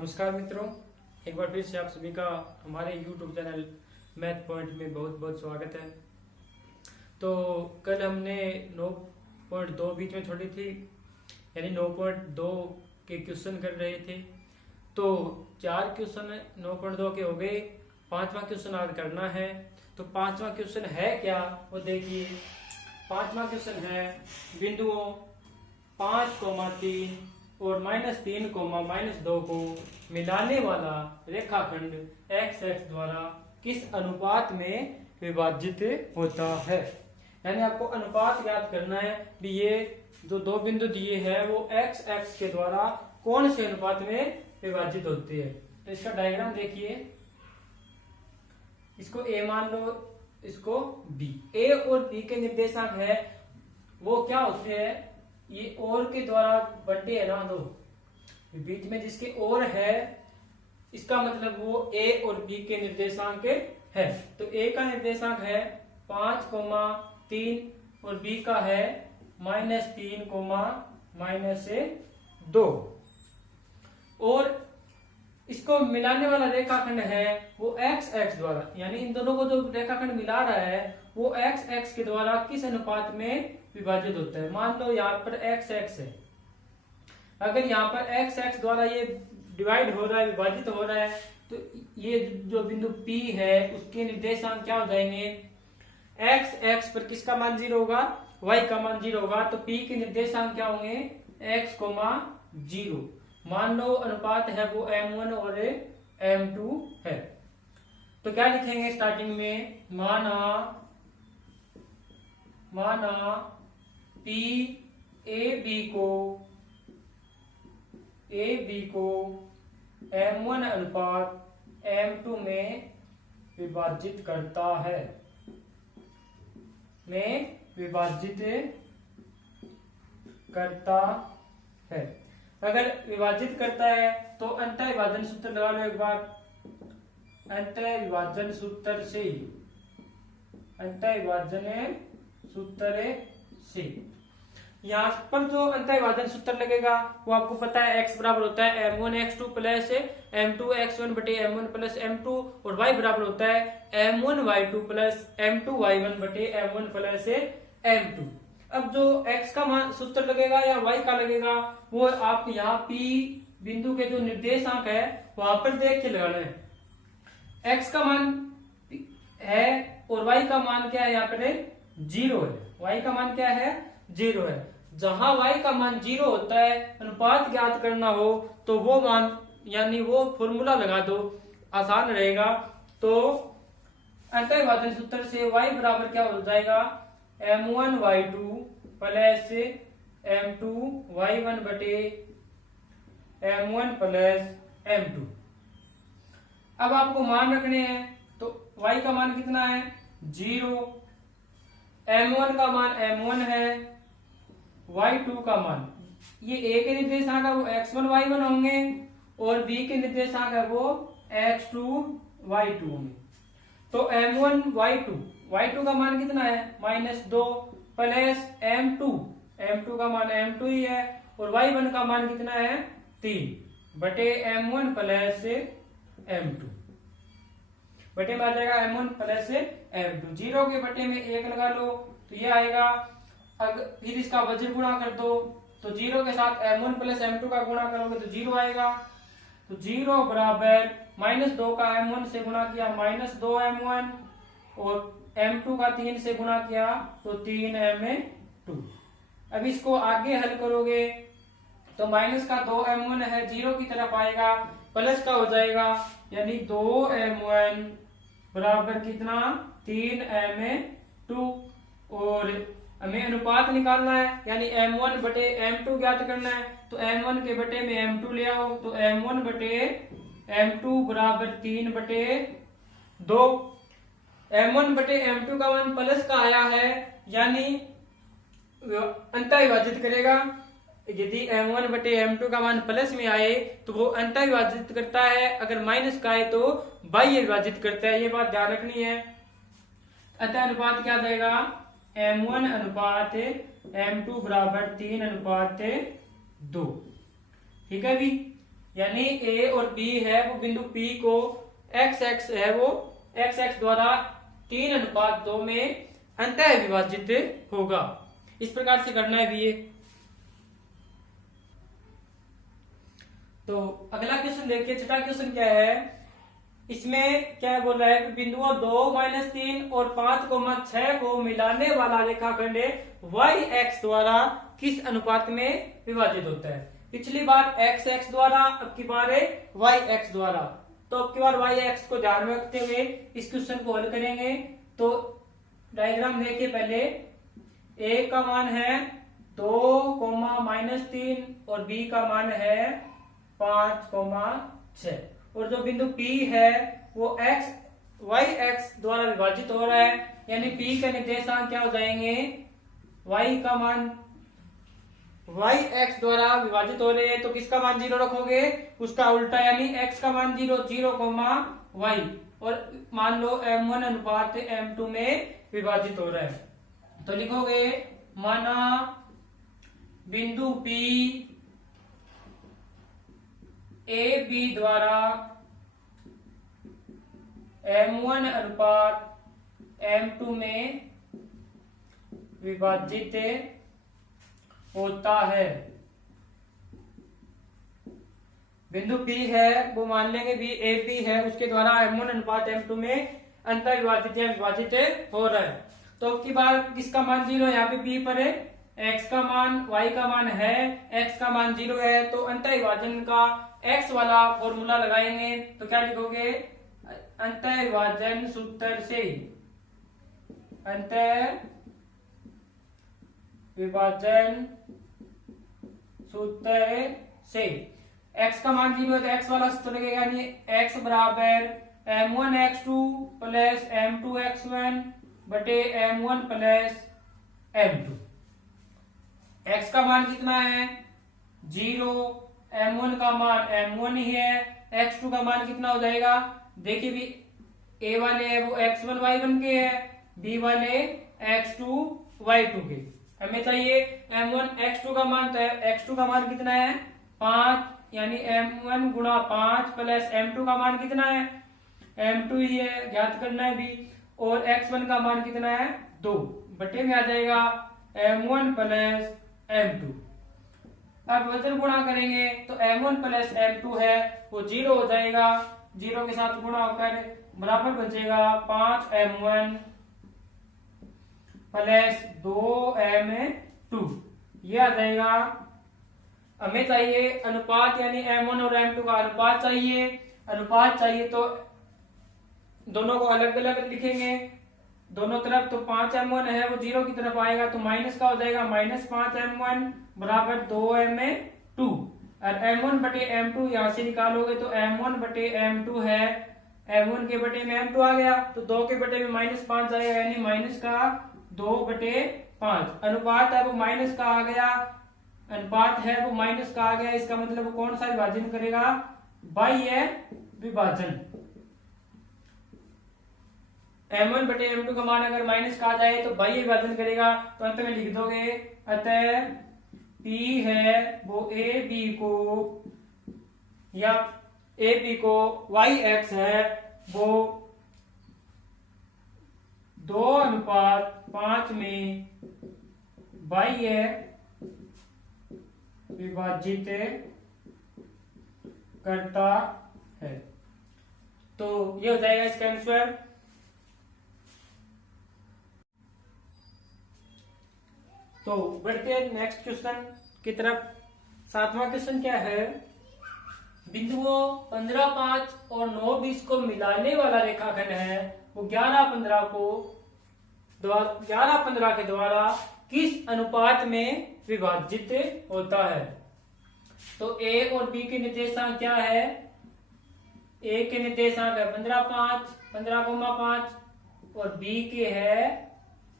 नमस्कार मित्रों, एक बार फिर से आप सभी का हमारे YouTube चैनल मैथ पॉइंट में बहुत बहुत स्वागत है। तो कल हमने 9.2 बीच में छोड़ी थी, यानी 9.2 के क्वेश्चन कर रहे थे। तो 4 क्वेश्चन 9.2 के हो गए, 5वां क्वेश्चन आज करना है। तो 5वां क्वेश्चन है क्या वो देखिए। 5वां क्वेश्चन है बिंदुओं 5,3 और -3, -2 को मिलाने वाला रेखाखंड एक्स एक्स द्वारा किस अनुपात में विभाजित होता है। यानी आपको अनुपात याद करना है कि ये जो दो बिंदु दिए हैं वो एक्स एक्स के द्वारा कौन से अनुपात में विभाजित होते हैं। तो इसका डायग्राम देखिए, इसको ए मान लो, इसको बी। ए और बी के निर्देशांक है वो क्या होते हैं, ये और के द्वारा बंटे है ना, दो बीच में जिसके और है इसका मतलब वो ए और बी के निर्देशांक है। तो ए का निर्देशांक है 5,3 और बी का है -3, -2। और इसको मिलाने वाला रेखाखंड है वो एक्स एक्स द्वारा, यानी इन दोनों को जो रेखाखंड मिला रहा है वो एक्स एक्स के द्वारा किस अनुपात में विभाजित होता है। मान लो यहाँ पर एक्स एक्स है, अगर यहाँ पर एक्स एक्स द्वारा ये डिवाइड हो रहा है, विभाजित हो रहा है, तो ये जो बिंदु P है उसके निर्देशांक क्या हो जाएंगे। एक्स एक्स पर किसका मान 0 होगा, y का मान 0 होगा। तो P के निर्देशांक क्या होंगे, x, 0। मान लो अनुपात है वो m1 और m2 है। तो क्या लिखेंगे स्टार्टिंग में, माना P ए बी को m1 अनुपात m2 में विभाजित करता है, अगर विभाजित करता है तो अंतः विभाजन सूत्र लगा लो एक बार। अंतः विभाजन सूत्र से यहाँ पर जो अंतः विभाजन सूत्र लगेगा वो आपको पता है, x बराबर होता है m1 x2 plus m2 x1 बटे m1 प्लस m2, और y बराबर होता है m1 y2 plus m2 y1 बटे m1 प्लस m2। अब जो x का मान सूत्र लगेगा या y का लगेगा वो आप यहाँ P बिंदु के जो निर्देशांक है वहां पर देख के लगाना है। x का मान है और y का मान क्या है, यहाँ पर 0 है। y का मान क्या है, 0 है। जहां y का मान 0 होता है, अनुपात ज्ञात करना हो तो वो मान यानी वो फॉर्मूला लगा दो, आसान रहेगा। तो अंतः विभाजन सूत्र से y बराबर क्या हो जाएगा, m1 y2 plus m2 y1 बटे m1 प्लस m2। अब आपको मान रखने हैं, तो y का मान कितना है, 0। m1 का मान m1 है, y2 का मान, ये a के निर्देशांक है वो x1 y1 होंगे और b के निर्देशांक है वो x2 y2 होंगे। तो m1 y2 का मान कितना है, -2 प्लस m2 का मान m2 ही है, और y1 का मान कितना है, 3 बटे m1 प्लस m2। बटे में आ जाएगा m1 प्लस m2। 0 के बटे में 1 लगा लो तो ये आएगा। अगर फिर इसका वज्र गुणा कर दो तो 0 के साथ m1 प्लस m2 का गुणा करोगे तो 0 आएगा। तो 0 बराबर -2 का m1 से गुणा किया -2m1, और m2 का 3 से गुणा किया तो 3m2। अब इसको आगे हल करोगे तो माइनस का 2m1 है 0 की तरफ आएगा, प्लस का हो जाएगा, यानी 2m1 बराबर कितना, 3m2। और हमें अनुपात निकालना है, यानी m1 बटे m2 ज्ञात करना है। तो m1 के बटे में m2 ले आओ, तो m1 बटे m2 बराबर 3 बटे 2। m1 बटे m2 का मान प्लस का आया है, यानी अंतः विभाजित करेगा। यदि m1 बटे m2 का मान प्लस में आए तो वो अंतः विभाजित करता है, अगर माइनस का आए तो बाह्य विभाजित करता है, ये बात ध्यान रखनी है। अतः अनुपात क्या आ जाएगा, m1 अनुपात m2 बराबर 3 अनुपात 2। ठीक है भी, यानी ए और बी है वो बिंदु पी को एक्स एक्स है वो एक्स एक्स द्वारा 3:2 में अंतः विभाजित होगा। इस प्रकार से करना है भी ये। तो अगला क्वेश्चन देखिए, छठा क्वेश्चन क्या है, इसमें क्या बोल रहा है कि बिंदुओं 2-3 और 5,6 को मिलाने वाला रेखाखंड वाई एक्स द्वारा किस अनुपात में विभाजित होता है। पिछली बार एक्स एक्स द्वारा, अब की बार है वाई एक्स द्वारा। तो अब की बार वाई एक्स को ध्यान में रखते हुए इस क्वेश्चन को हल करेंगे। तो डायग्राम देखिए पहले, ए का मान है 2,-3 और बी का मान है 5,6 और जो बिंदु P है वो x y x द्वारा विभाजित हो रहा है, यानी P के निर्देशांक क्या हो जाएंगे, y का मान y x द्वारा विभाजित हो रहे हैं, तो किसका मान 0 रखोगे, उसका उल्टा यानी x का मान 0 y और मान लो m1 अनुपात m2 में विभाजित हो रहा है। तो लिखोगे माना बिंदु P ए बी द्वारा m1 अनुपात m2 में विभाजित होता है। बिंदु P है वो मान लेंगे भी ए बी है, उसके द्वारा m1 अनुपात m2 में अंतर विभाजित या विभाजित हो रहा है। तो अब की बार किसका मान 0 है, यहाँ पे P पर है, x का मान y का मान है, x का मान 0 है, तो अंतर विभाजन का x वाला फॉर्मूला लगाएंगे। तो क्या लिखोगे, अंतर विभाजन सूत्र से, अंतर विभाजन सूत्र से x का मान 0 है तो x वाला सूत्र लगेगा, यानी x बराबर m1 x2 plus m2 x1 बटे m1 प्लस m2। x का मान कितना है 0, m1 का मान m1 ही है, x2 का मान कितना हो जाएगा, देखिए भी a वाले है वो x1 y1 के है, b वाले x2 y2 के। हमें चाहिए m1 x2 का मान, तो x2 का मान कितना है 5, यानी m1 गुणा 5 प्लस m2 का मान कितना है m2 ही है, ज्ञात करना है भी, और x1 का मान कितना है 2, बटे में आ जाएगा m1 प्लस m2। अब वजन गुणा करेंगे तो m1 प्लस m2 है वो 0 हो जाएगा, 0 के साथ गुणा होकर बराबर बचेगा 5m1 प्लस 2m2, ये आ जाएगा। हमें चाहिए अनुपात, यानी m1 और m2 का अनुपात चाहिए। अनुपात चाहिए तो दोनों को अलग अलग लिखेंगे दोनों तरफ, तो 5m1 है वो 0 की तरफ आएगा तो माइनस का हो जाएगा, -5m1 बराबर 2m2, और m1 बटे m2 यहां से निकालोगे तो m1 बटे m2 है, m1 के बटे में m2 आ गया तो 2 के बटे में -5 आएगा, यानी माइनस का 2/5। अनुपात है वो माइनस का आ गया, अनुपात है वो माइनस का आ गया, इसका मतलब वो कौन सा विभाजन करेगा, बाह्य विभाजन। m1 बटे m2 का मान अगर माइनस का आ जाए तो बाह्य विभाजन करेगा, तो अंत में लिख दोगे अतः P है वो ए बी को, या ए बी को y x है वो 2:5 में बाह्य विभाजित करता है। तो ये हो जाएगा इसका आंसर। तो बढ़ते हैं नेक्स्ट क्वेश्चन की तरफ। 7वां क्वेश्चन क्या है, बिंदुओं 15, 5 और 9, 20 को मिलाने वाला रेखाखंड है वो 11, 15 के द्वारा किस अनुपात में विभाजित होता है। तो a और b के निर्देशांक क्या है, a के निर्देशांक है 15,5 और b के है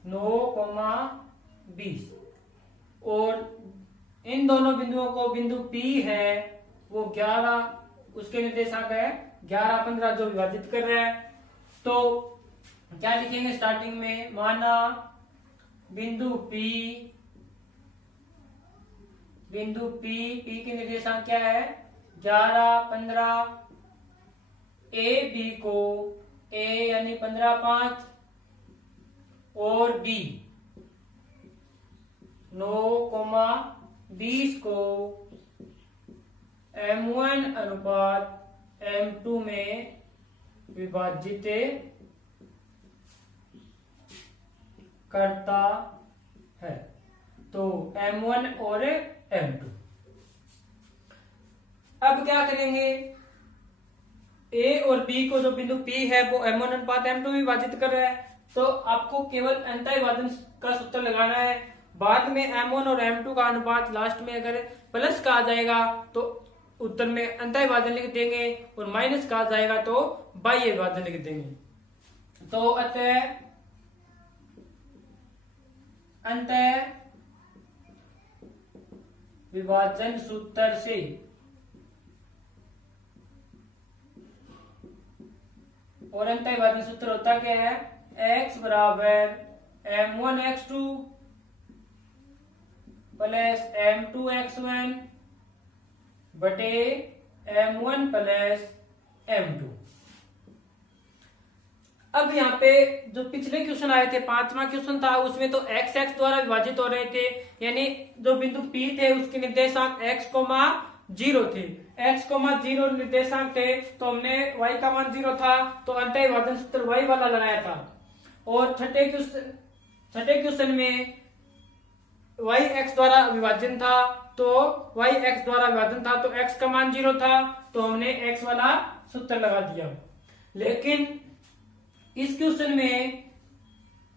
9,20, और इन दोनों बिंदुओं को बिंदु P है वो 11, उसके निर्देशांक है 11, 15 जो विभाजित कर रहा है। तो क्या लिखेंगे स्टार्टिंग में, माना बिंदु P के निर्देशांक क्या है 11, 15, ए बी को ए यानी 15, 5 और बी 9, 20 को M1 अनुपात M2 में विभाजित करता है। तो M1 और M2। अब क्या करेंगे, ए और बी को जो बिंदु P है वो M1 अनुपात M2 में विभाजित कर रहा है, तो आपको केवल अंतः विभाजन का सूत्र लगाना है। बाद में M1 और M2 का अनुपात लास्ट में अगर प्लस का आ जाएगा तो उत्तर में अंतः विभाजन लिख देंगे, और माइनस का आ जाएगा तो बाह्य विभाजन लिख देंगे। तो अतः अंतः विभाजन सूत्र से और अंतः विभाजन सूत्र होता क्या है, x बराबर M1 x2 plus M2 x1 बटे M1 प्लस M2। अब यहाँ पे जो पिछले क्वेश्चन आए थे, 5वां क्वेश्चन था, उसमें तो x x द्वारा विभाजित हो रहे थे, यानी जो बिंदु P थे उसके निर्देशांक x, 0 थे। x, 0 निर्देशांक थे, तो हमने y का मान 0 था तो अंतः विभाजन सूत्र y वाला लगाया था। और छठे क्वेश्चन में y x द्वारा विभाजन था, तो y x द्वारा विभाजन था तो x का मान 0 था, तो हमने x वाला सूत्र लगा दिया। लेकिन इस क्वेश्चन में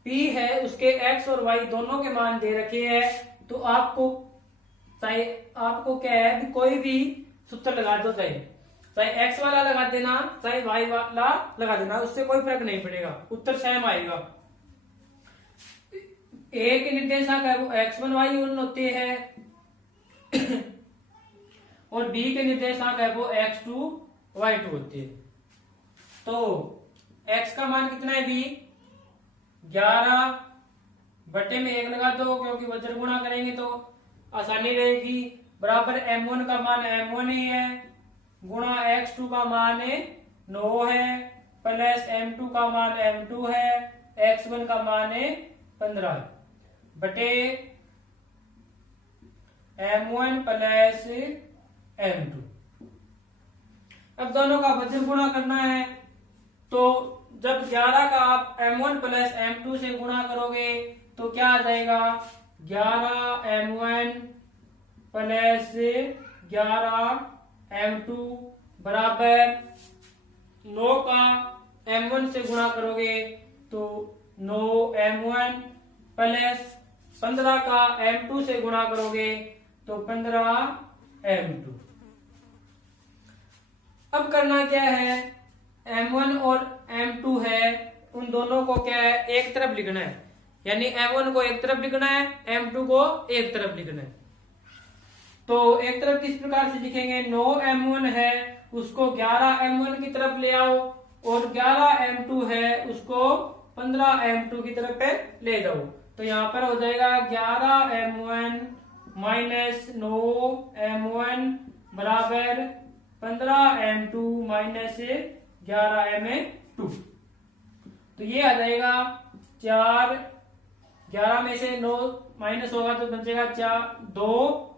P है, उसके x और y दोनों के मान दे रखे हैं, तो आपको क्या है कि कोई भी सूत्र लगा दो, चाहे x वाला लगा देना चाहे y वाला लगा देना, उससे कोई फर्क नहीं पड़ेगा, उत्तर सेम आएगा। a के निर्देशांक है वो x1 y1 होते हैं और b के निर्देशांक है वो x2 y2 होते हैं। तो x का मान कितना है, b 11 बटे में 1 लगा दो, क्योंकि वज्र गुणा करेंगे तो आसानी रहेगी। बराबर M1 का मान M1 ही है, गुणा x2 का मान 9 है, प्लस M2 का मान M2 है, x1 का मान 15 है, बटे M1 प्लस M2। अब दोनों का वज्र गुणा करना है, तो जब 11 का आप M1 प्लस M2 से गुणा करोगे तो क्या आ जाएगा, 11 M1 प्लस 11 M2 बराबर 9 का M1 से गुणा करोगे तो 9 M1 प्लस 15 का M2 से गुणा करोगे तो 15 M2। अब करना क्या है, M1 और M2 है, उन दोनों को क्या है एक तरफ लिखना है, यानी M1 को एक तरफ लिखना है, M2 को एक तरफ लिखना है। तो एक तरफ किस प्रकार से लिखेंगे, 9 M1 है उसको 11 M1 की तरफ ले आओ, और 11 M2 है उसको 15 M2 की तरफ ले जाओ। तो यहाँ पर हो जाएगा 11 M1 माइनस 9 M1 बराबर 15 M2 माइनस 11 M2। तो ये आ जाएगा 4, 11 में से 9 माइनस होगा तो बचेगा 2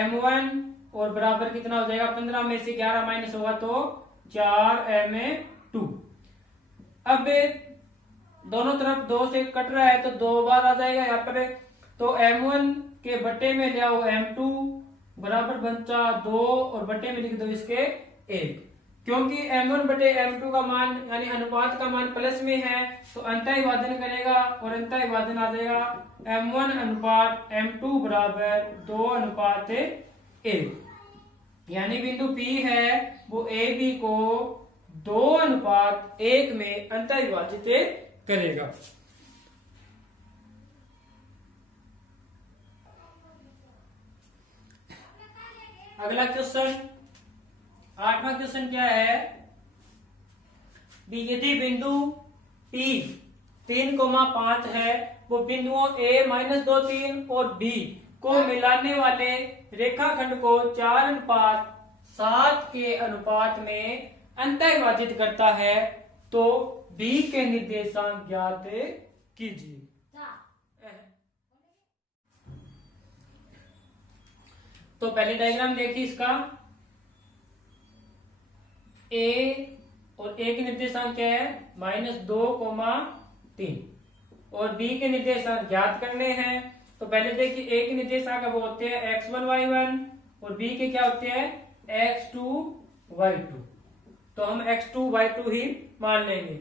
M1 और बराबर कितना हो जाएगा, 15 में से 11 माइनस होगा तो 4 M2। अब दोनों तरफ 2 से कट रहा है तो 2 बार आ जाएगा यहाँ पर, तो M1 के बटे में ले आओ M2 बराबर बचा 2 और बटे में लिख दो इसके 1। क्योंकि M1 बटे M2 का मान यानी अनुपात का मान प्लस में है तो अंतः विभाजन करेगा और अंतः विभाजन आ जाएगा M1 अनुपात M2 बराबर 2 अनुपात 1। यानी बिंदु P है वो AB को 2 अनुपात 1 में अंतः विभाजित करेगा। अगला क्वेश्चन 8वां क्वेश्चन क्या है, यदि बिंदु P 3,5 है वो बिंदुओं A-2, 3 और B को मिलाने वाले रेखाखंड को 4 अनुपात 7 के अनुपात में अंतः विभाजित करता है तो b के निर्देशांक ज्ञात कीजिए। तो पहले डायग्राम देखिए इसका। a और a के निर्देशांक क्या है -2,3 और b के निर्देशांक ज्ञात करने हैं। तो पहले देखिए a के निर्देशांक वो होते हैं x1 y1 और b के क्या होते हैं x2 y2। तो हम x2 y2 ही मान लेंगे।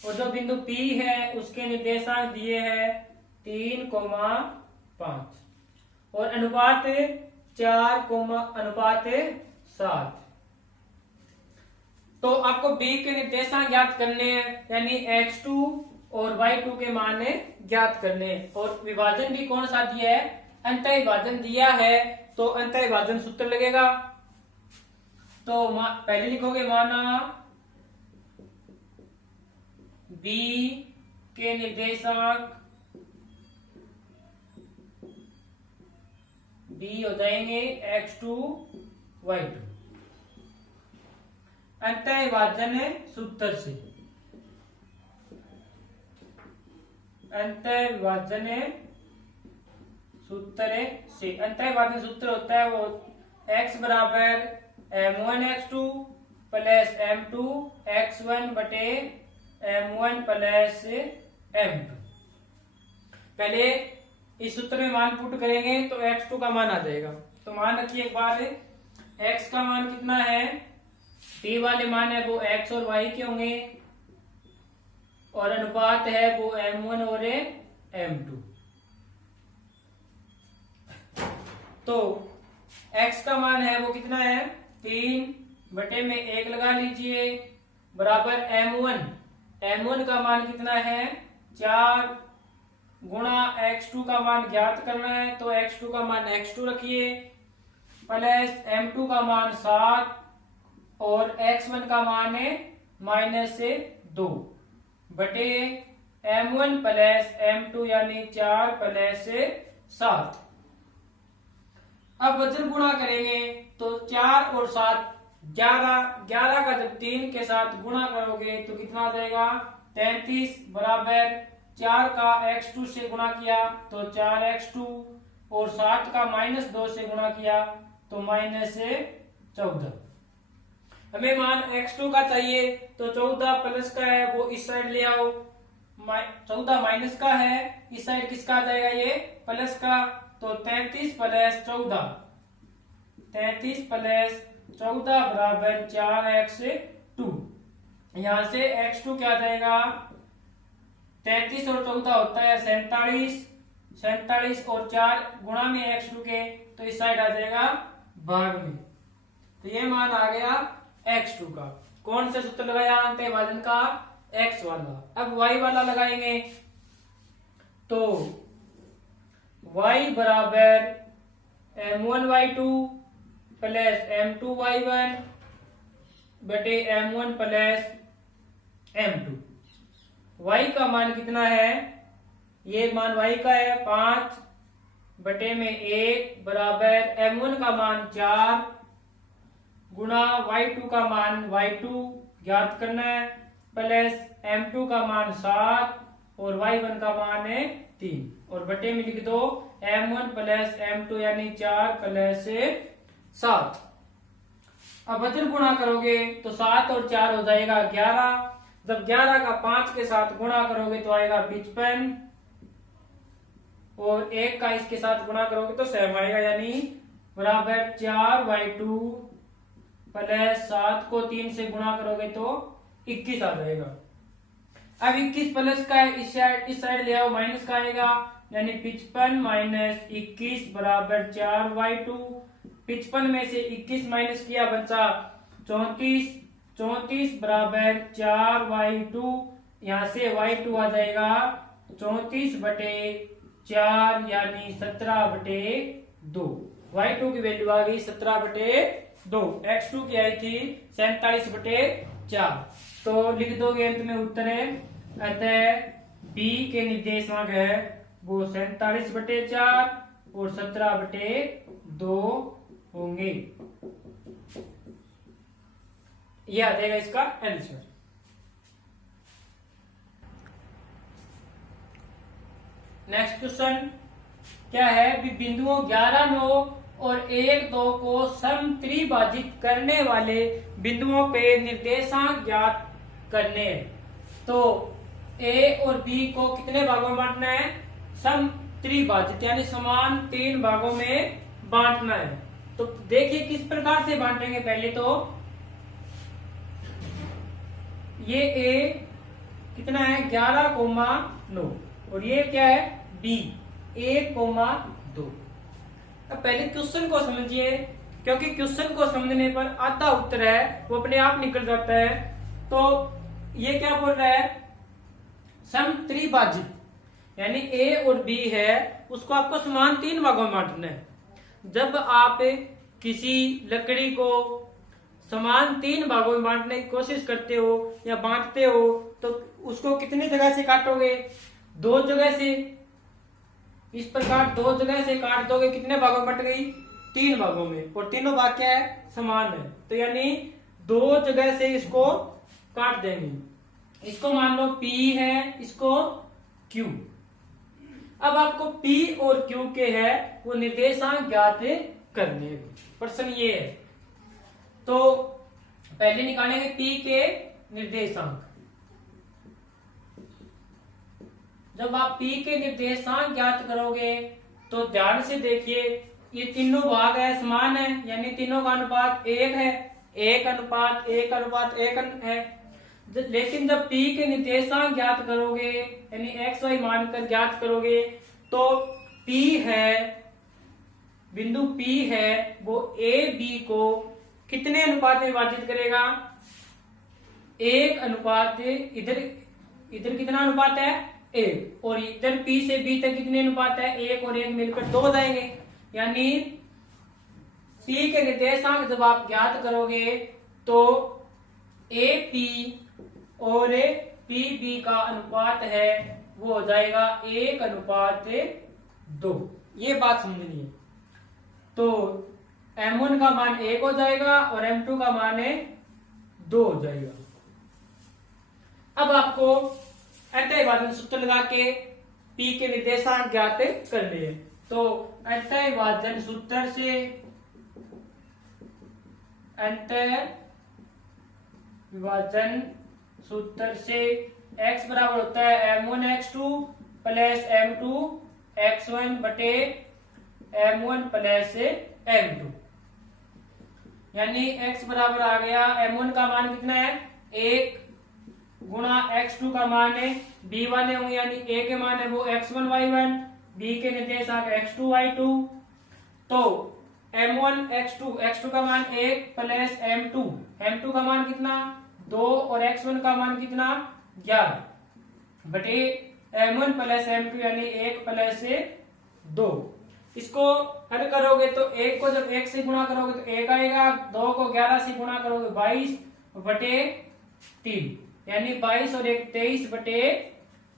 और जो बिंदु P है उसके निर्देशांक दिए हैं 3,5 और अनुपात 4, अनुपात 7। तो आपको B के निर्देशांक ज्ञात करने हैं यानी x2 और y2 के मान ज्ञात करने हैं। और विभाजन भी कौन सा दिया है अंतः विभाजन दिया है तो अंतः विभाजन सूत्र लगेगा। तो पहले लिखोगे माना B के निर्देशांक B हो जाएंगे x2 y2 अंतः विभाजन सूत्र से। अंतः विभाजन सूत्र से अंतः विभाजन सूत्र होता है वो x बराबर m1 x2 plus m2 x1 बटे m1 प्लस m2। पहले इस सूत्र में मान पुट करेंगे तो x2 का मान आ जाएगा। तो मान रखिए एक बार x का मान कितना है p वाले मान है वो x और y के होंगे और अनुपात है वो m1 और m2। तो x का मान है वो कितना है 3 बटे में 1 लगा लीजिए बराबर m1 का मान कितना है 4 गुणा x2 का मान ज्ञात करना है तो x2 का मान x2 रखिए प्लस m2 का मान 7 और x1 का मान है -2 बटे m1 प्लस m2 यानी 4 प्लस 7। अब वजन गुणा करेंगे तो 4 और 7 11 का जब 3 के साथ गुणा करोगे तो कितना आ जाएगा 33 बराबर 4 का x2 से गुणा किया तो 4x2 और 7 का -2 से गुणा किया तो -14। हमें मान x2 का चाहिए तो 14 प्लस का है वो इस साइड ले आओ 14 माइनस का है इस साइड किसका आ जाएगा ये प्लस का तो 33 प्लस 14 बराबर 4x2। यहां से x2 क्या आ जाएगा 33 और 14 होता है 47 और 4 गुणा में x2 के तो इस साइड आ जाएगा भाग में। तो ये मान आ गया x2 का। कौन सा सूत्र लगाया अंतः विभाजन का x वाला। अब y वाला लगाएंगे तो y बराबर m1 y2 plus m2 y1 बटे m1 प्लस m2। y का मान कितना है ये मान y का है 5 बटे में 1 बराबर m1 का मान 4 गुणा y2 का मान y2 ज्ञात करना है प्लस m2 का मान 7 और y1 का मान है 3 और बटे में लिख दो m1 प्लस m2 यानी 4 प्लस 7। अब वजन गुणा करोगे तो 7 और 4 हो जाएगा 11। जब 11 का 5 के साथ गुणा करोगे तो आएगा 55 और 1 का इसके साथ गुणा करोगे तो 7 आएगा यानी बराबर 4y2 प्लस 7 को 3 से गुणा करोगे तो 21 आ जाएगा। अब 21 प्लस का है इस साइड ले आओ माइनस का आएगा यानी 55 माइनस 21 बराबर 4y2। 55 में से 21 माइनस किया बचा 34 बराबर 4y2। यहाँ से y2 आ जाएगा 34 बटे 4 यानी 17 बटे 2। y2 की वैल्यू आ गई 17 बटे 2। x2 की आई थी 47 बटे 4। तो लिख दोगे अंत में उत्तर है अतः b के निर्देशांक है वो 47 बटे 4 और 17 बटे 2 होंगे। ये आ जाएगा इसका आंसर। नेक्स्ट क्वेश्चन क्या है, बिंदुओं 11, 9 और 1, 2 को सम त्रिभाजित करने वाले बिंदुओं पे निर्देशांक ज्ञात करने हैं। तो ए और बी को कितने भागों में बांटना है, सम त्रिभाजित यानी समान 3 भागों में बांटना है। तो देखिए किस प्रकार से बांटेंगे। पहले तो ये ए कितना है 11,9 और ये क्या है बी 1,2। अब पहले क्वेश्चन को समझिए, क्योंकि क्वेश्चन को समझने पर आधा उत्तर है वो अपने आप निकल जाता है। तो ये क्या बोल रहा है, सम त्रिभाजित यानी ए और बी है उसको आपको समान 3 भागों में बांटना है। जब आप किसी लकड़ी को समान 3 भागों में बांटने की कोशिश करते हो या बांटते हो तो उसको कितनी जगह से काटोगे, 2 जगह से। इस प्रकार 2 जगह से काट दोगे, कितने भागों में बट गई, 3 भागों में, और तीनों भाग क्या है, समान है। तो यानी 2 जगह से इसको काट देंगे। इसको मान लो P है, इसको Q। अब आपको P और Q के है वो निर्देशांक ज्ञात करने। प्रश्न ये है, तो पहले निकालेंगे P के निर्देशांक। जब आप P के निर्देशांक ज्ञात करोगे तो ध्यान से देखिए, ये तीनों भाग है समान है यानी तीनों का अनुपात 1 है, 1:1:1:1 है। लेकिन जब P के निर्देशांक ज्ञात करोगे यानी x y मानकर ज्ञात करोगे तो P है, बिंदु P है वो A B को कितने अनुपात में विभाजित करेगा, 1 अनुपात, इधर कितना अनुपात है 1, और इधर P से B तक कितने अनुपात है, 1 और 1 मिलकर 2 हो जाएंगे। यानी P के निर्देशांक जब आप ज्ञात करोगे तो AP और PB का अनुपात है वो हो जाएगा 1:2। ये बात समझनी है। तो M1 का मान 1 हो जाएगा और M2 का मान 2 हो जाएगा। अब आपको अंतःविभाजन सूत्र लगा के P के निर्देशांक ज्ञात करने हैं। तो अंतःविभाजन सूत्र से x बराबर होता है M1x2 प्लस M2x1 बटे M1 प्लस M2। यानी x बराबर आ गया, M1 का मान कितना है 1 गुणा x2 का मान है b1 है यानी a के मान है वो x1 y1, b के निर्देशांक x2 y2। तो M1 x2 का मान 1 प्लस M2 का मान कितना 2 और x1 का मान कितना 11 बटे M1 प्लस M2 यानी 1 प्लस 2। इसको हल करोगे तो 1 को जब 1 से गुणा करोगे तो 1 आएगा, 2 को 11 से गुणा करोगे 22 बटे 3 यानी 22 और 1 23 बटे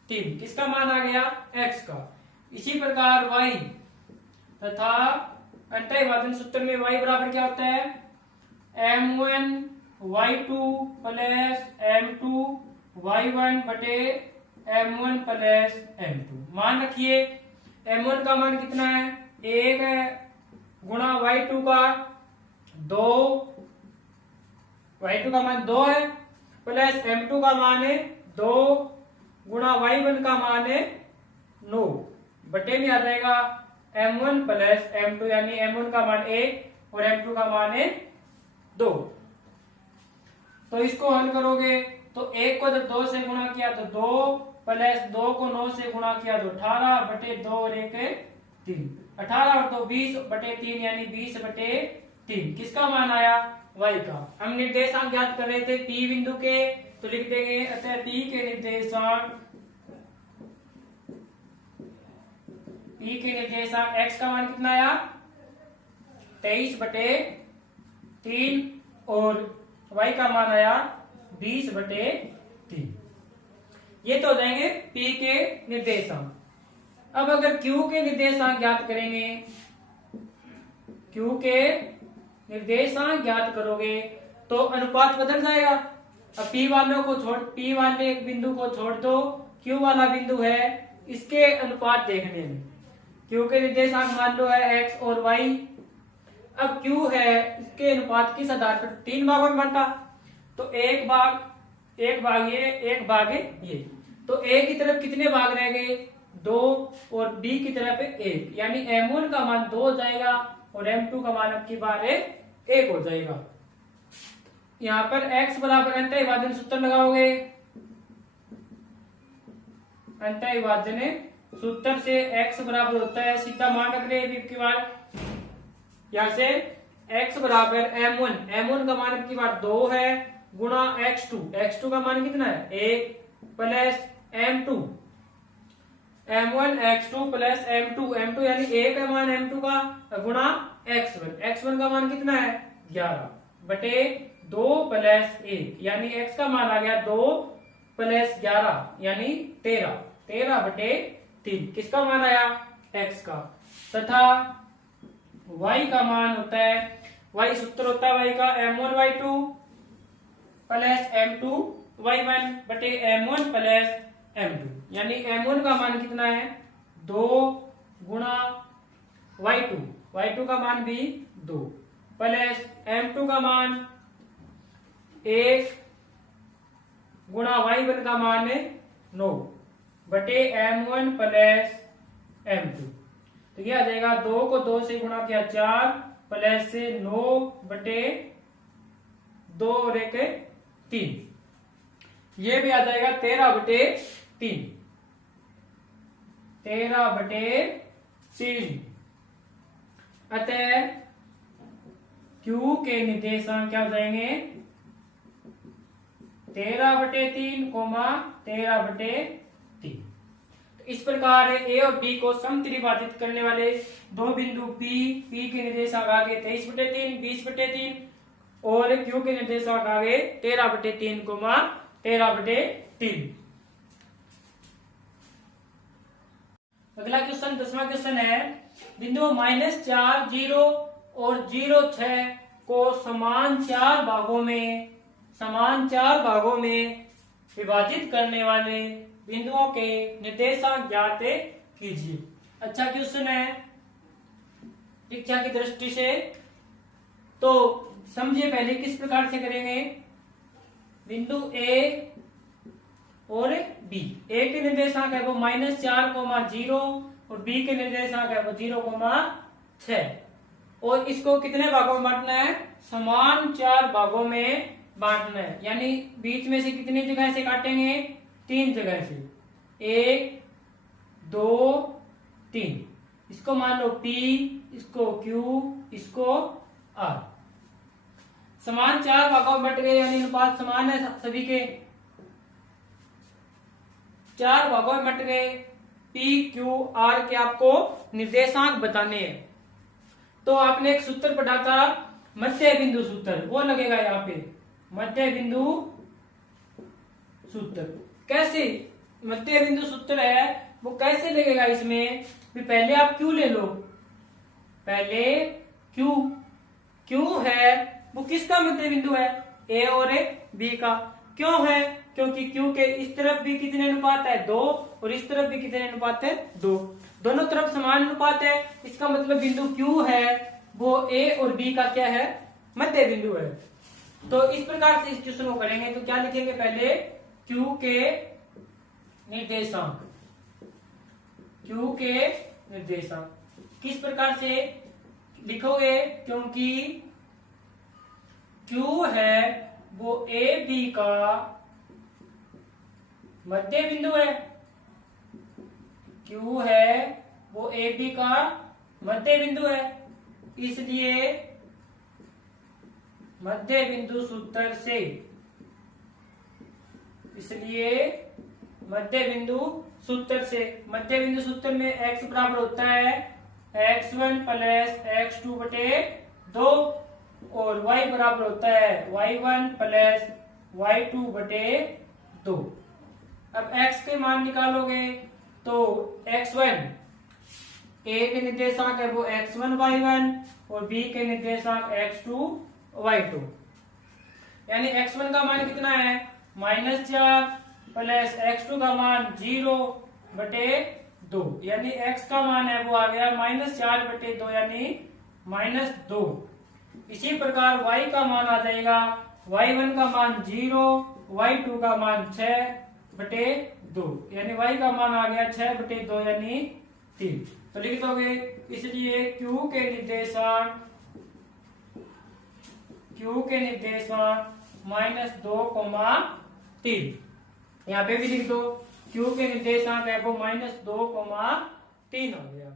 3। किसका मान आ गया x का। इसी प्रकार y तथा अंतःविभाजन सूत्र में y बराबर क्या होता है M1 y2 plus M2 y1 बटे M1 प्लस M2। मान रखिए M1 का मान कितना है 1 है गुणा y2 का 2, y2 का मान 2 है प्लस M2 का मान है 2 गुणा y1 का मान है 9 बटे में आ जाएगा M1 प्लस M2 यानी M1 का मान 1 और M2 का मान है 2। तो इसको हल करोगे तो 1 को जब 2 से गुणा किया तो 2 प्लस 2 को 9 से गुणा किया तो 18 बटे 2 और 1 3, 18 और 2 20 बटे 3 यानी 20 बटे 3। किसका मान आया y का। हम निर्देशांक ज्ञात कर रहे थे P बिंदु के, तो लिख देंगे अतः P के निर्देशांक x का मान कितना आया 23 बटे 3 और y का मान आया 20 बटे 3। ये तो हो जाएंगे P के निर्देशांक। अब अगर Q के निर्देशांक ज्ञात करेंगे, Q के निर्देशांक ज्ञात करोगे तो अनुपात बदल जाएगा। अब P वाले बिंदु को छोड़ दो, Q वाला बिंदु है, इसके अनुपात देखने में Q के निर्देशांक मान लो है x और y। अब Q है, इसके अनुपात किस आधार पर 3 भागों में बांटा, तो एक भाग ये। तो A की तरफ कितने भाग रह गए, 2, और B की तरफ 1, यानी M1 का मान 2 हो जाएगा और M2 का मान अब की बार 1 हो जाएगा। यहाँ पर x बराबर अंतःविभाजन सूत्र लगाओगे, अंतःविभाजन सूत्र से x बराबर होता है, सीधा मान रख रहे हैं की बार, यहाँ से x बराबर M1 का मान अब की बार 2 है, गुणा x2 का मान कितना है 1, plus M1 x2 plus M2 यानी 1 का मान M2 का, गुणा x1 का मान कितना है 11 बटे 2 प्लस 1, यानी x का मान आ गया 2 प्लस 11 यानी 13 बटे 3, किसका मान आया x का। तथा y का मान होता है, y सूत्र होता है y का M1 y2 plus M2 y1 बटे M1 प्लस M2, यानी M1 का मान कितना है 2 गुणा y2 का मान भी 2 प्लस M2 का मान 1 गुणा y1 का मान 9 बटे M1 प्लस M2। तो क्या आ जाएगा, 2 को 2 से गुणा किया 4 प्लस से 9 बटे 2 और 1 3, ये भी आ जाएगा 13 बटे 3। अतः Q के निर्देशांक क्या हो जाएंगे 13 बटे 3, 13 बटे 3। इस प्रकार A और B को समत्रिभाजित करने वाले दो बिंदु P के निर्देशांक आगे 23 बटे 3, 20 बटे 3 और Q के निर्देशांक आगे 13 बटे 3, 13 बटे 3। अगला क्वेश्चन 10वां क्वेश्चन है, बिंदु -4, 0 और 0, 6 को समान चार भागों में विभाजित करने वाले बिंदुओं के निर्देशांक ज्ञात कीजिए। अच्छा क्वेश्चन है शिक्षा की दृष्टि से, तो समझिए पहले किस प्रकार से करेंगे। बिंदु A और B, A के निर्देशांक है वो -4, 0 और B के निर्देशांक है वो 0, 6 और इसको कितने भागों में बांटना है, समान 4 भागों में बांटना है, यानी बीच में से कितनी जगह से काटेंगे 3 जगह से, 1 2 3, इसको मान लो P, इसको Q, इसको R। समान 4 भागों में बट गए, यानी अनुपात समान है सभी के, 4 भागों में बट गए। P, Q, R के आपको निर्देशांक बताने हैं, तो आपने एक सूत्र पढ़ा था मध्य बिंदु सूत्र, वो लगेगा यहाँ पे मध्य बिंदु सूत्र। कैसे मध्य बिंदु सूत्र है वो कैसे लगेगा, इसमें भी पहले आप Q ले लो, पहले Q है वो किसका मध्य बिंदु है, A और B का। क्यों है, क्योंकि Q के इस तरफ भी कितने अनुपात है 2 और इस तरफ भी कितने अनुपात है 2, दोनों तरफ समान अनुपात है, इसका मतलब बिंदु Q है वो A और B का क्या है, मध्य बिंदु है। तो इस प्रकार से इस क्वेश्चन को करेंगे तो क्या लिखेंगे, पहले Q के निर्देशांक किस प्रकार से लिखोगे, क्योंकि Q है वो A B का मध्य बिंदु है, Q है वो A B का मध्य बिंदु है, इसलिए मध्य बिंदु सूत्र से मध्य बिंदु सूत्र में x बराबर होता है x1 प्लस x2 बटे 2 और y बराबर होता है y1 प्लस y2 बटे 2। अब x के मान निकालोगे तो x1 A के निर्देशांक है वो x1 y1 और B के निर्देशांक x2 y2। यानी x1 का मान कितना है -4 प्लस x2 का मान 0/2 यानी x का मान है वो आ गया -4/2 यानी -2। इसी प्रकार y का मान आ जाएगा y1 का मान 0, y2 का मान 6/2 यानी y का मान आ गया 6/2 यानी 3। तो लिख दोगे इसलिए Q के निर्देशांक -2,3 यहाँ पे भी लिख दो Q के निर्देशांक है वो -2,3 हो गया।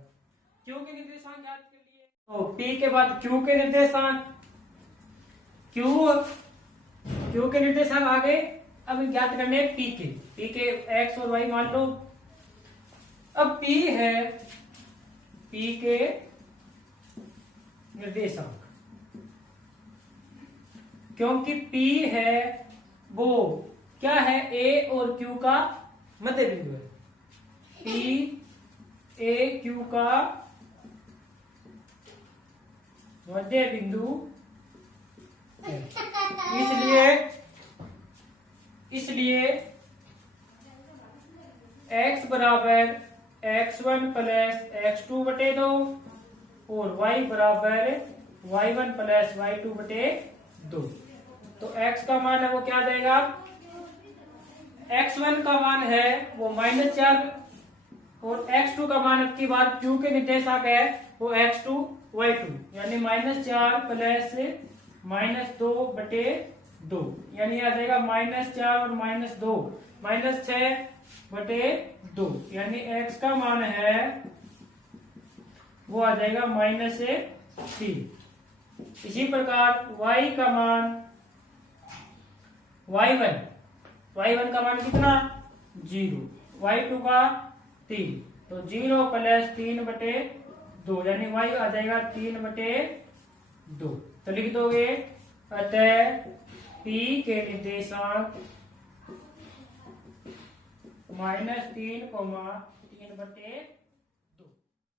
Q के निर्देशांक याद कर लिए तो P के बाद Q के निर्देशांक Q के निर्देशांक आ गए। अब ज्ञात करने P के x और y मान लो। अब P है P के निर्देशांक क्योंकि P है वो क्या है A और Q का मध्य बिंदु है। P A Q का मध्य बिंदु है। इसलिए x बराबर x1 प्लस x2/2 और y बराबर y1 प्लस y2/2। तो x का मान है वो क्या आ जाएगा x1 का मान है वो -4 और x2 का मान अब की बार q के निर्देशांक है वो x2 y2 यानी -4 प्लस -2/2 यानी आ जाएगा -4 और -2 -6/2 यानी x का मान है वो आ जाएगा -3। इसी प्रकार y का मान y1 का मान कितना 0, y2 का 3 तो 0 प्लस 3/2 यानी y आ जाएगा 3/2। तो लिख दोगे अतः P के निर्देशांक -3,3/2